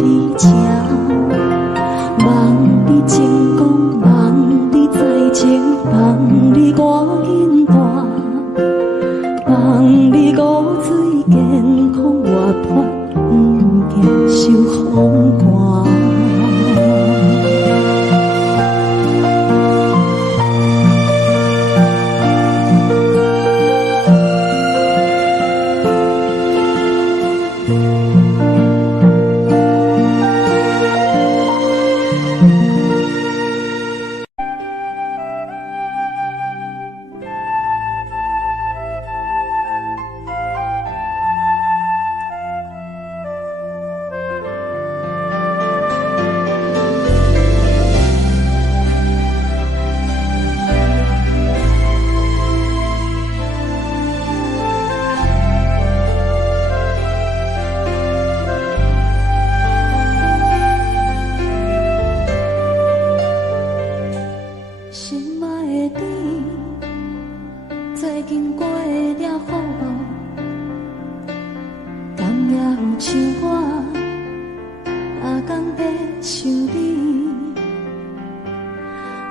你请。望你成功，望你再情，望你赶紧大，望你骨髓健康活泼，不惊受风寒。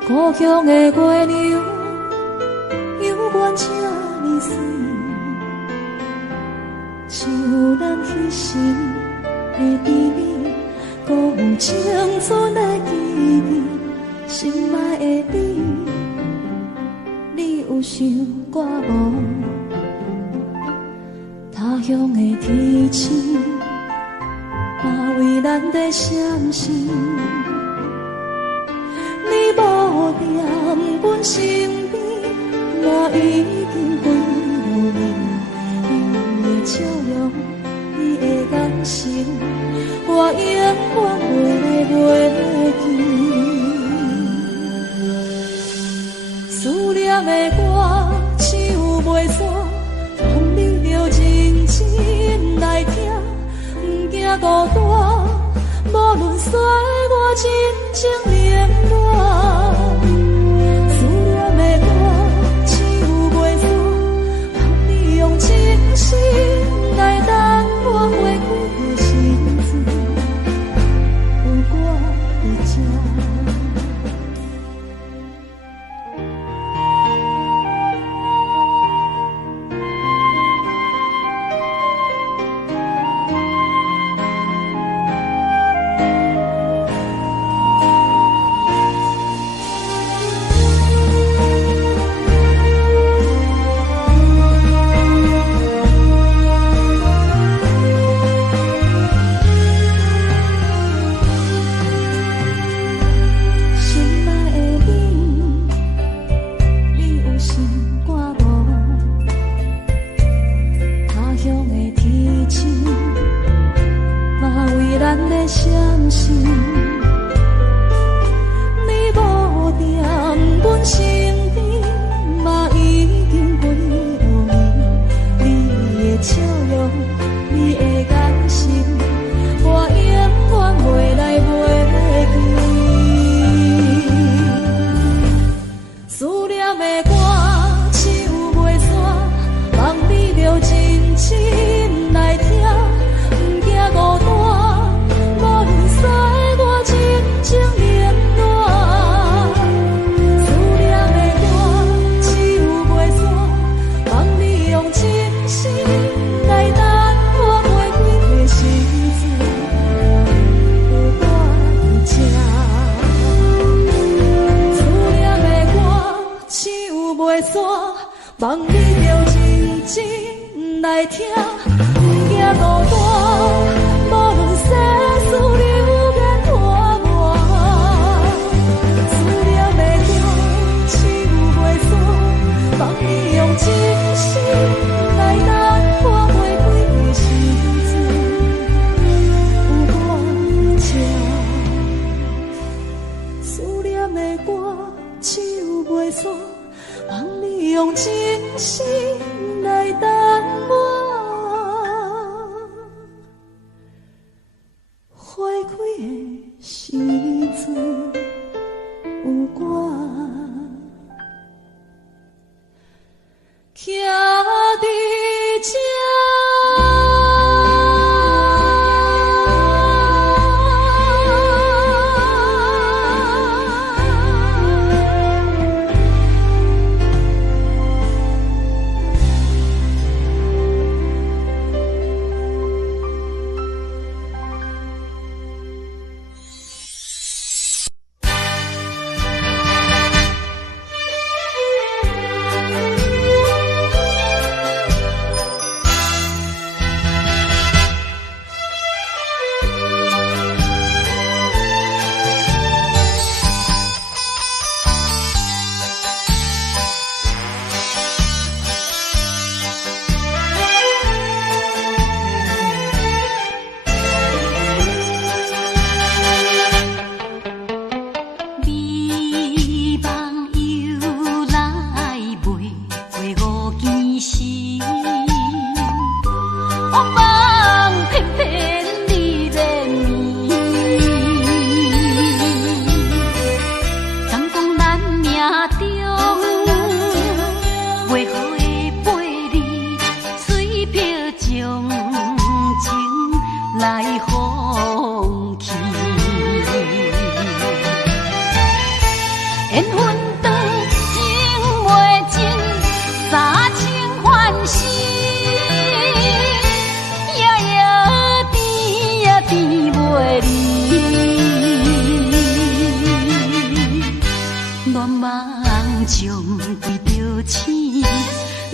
故乡的月亮，犹原这呢水，像咱彼时的甜蜜，搁有青春的记忆。心爱的你，你有想我无？他乡的天星，嘛为咱在闪烁。你无在阮身边，我已经归无眠。你的笑容，你的眼神，我永远袂来袂记。思念的歌，唱袂煞，望你着认真来听，不惊孤单。无论岁月真情冷暖，思念的歌唱袂煞，望你用真心来等我花开的时阵，有我在这。望你着认真来听，不惊孤单。无论世事流言破满，思念的歌唱袂煞，望你用真心来等我花开的时阵，有我在这。思念的歌唱袂煞，望你用真心来等我花开的时阵，有我徛伫这。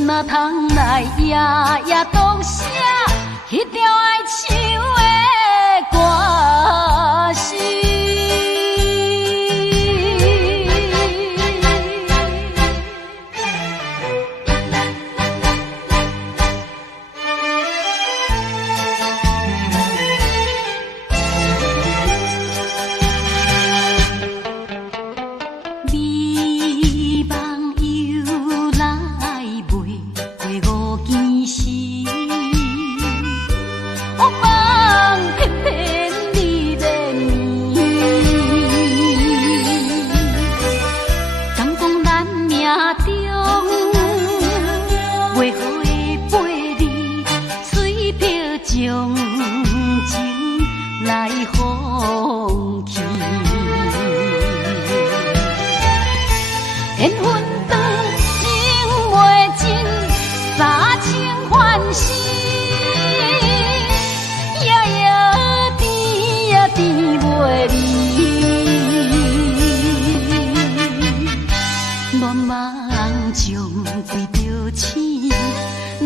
哪通来夜夜当写迄条哀愁的歌词。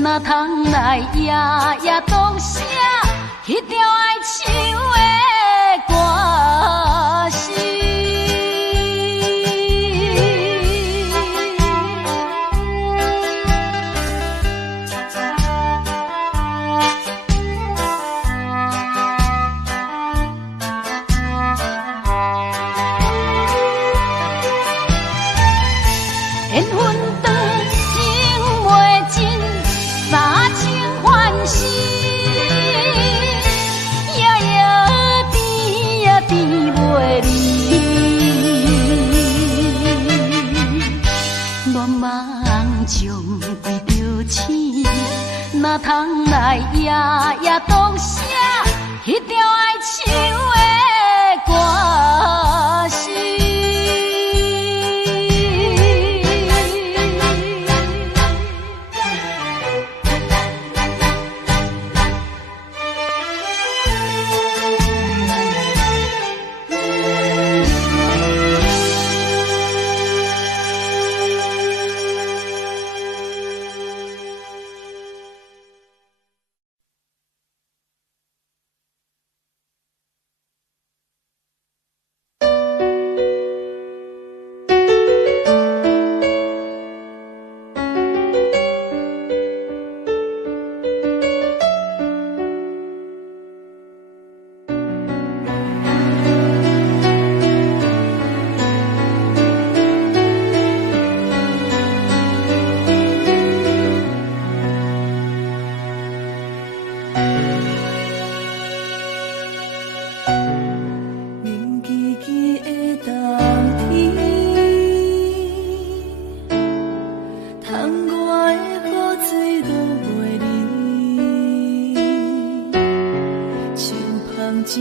哪通来夜夜当写迄条哀愁的歌词。缘分长情袂尽，三情欢喜，夜夜甜呀甜袂离。乱梦将规条星，哪通来夜夜当写迄条哀愁的歌词。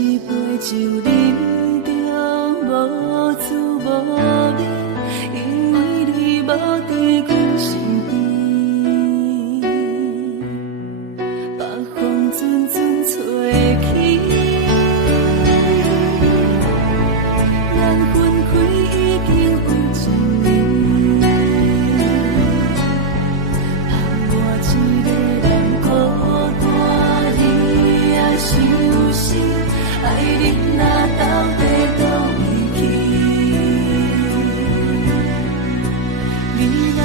一杯酒饮着无滋无味，因为你无伫阮身边。北风阵阵吹起，咱分开已经有一年。盼我一个人孤单，你也伤心。爱你若到底倒位去，你若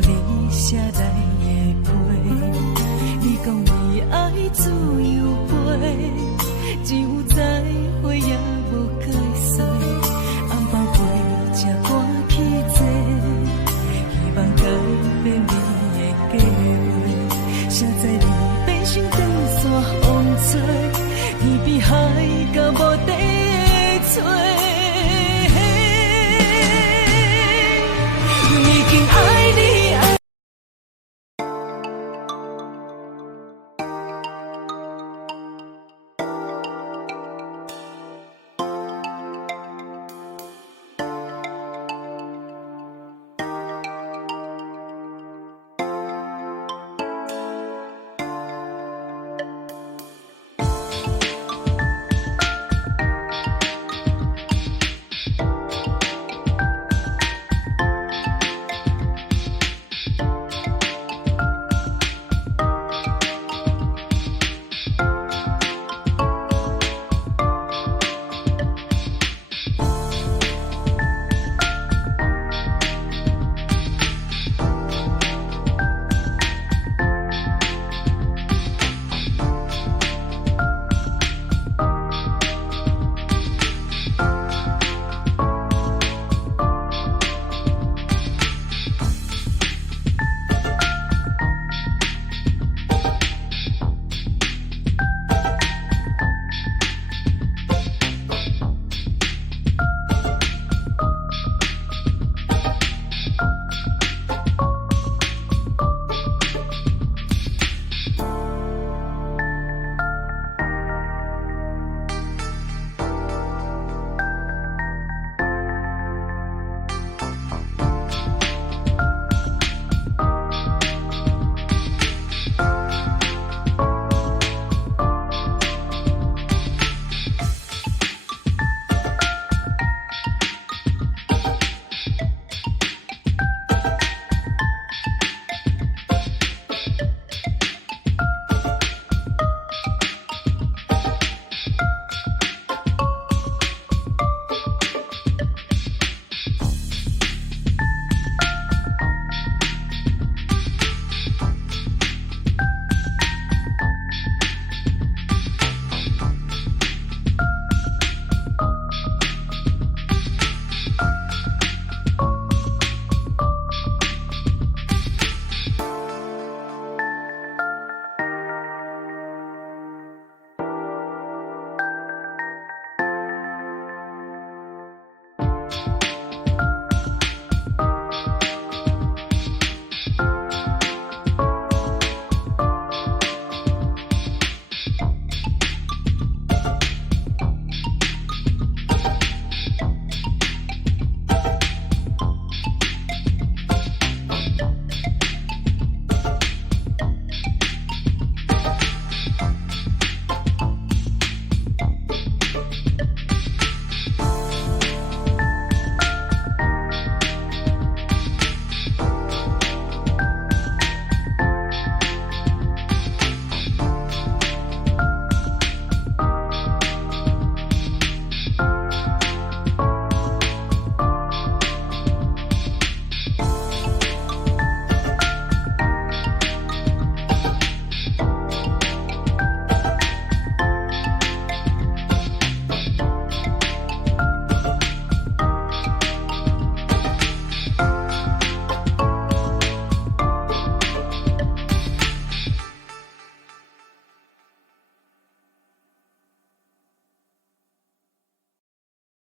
了你写来的批，你讲你爱自由飞，只有在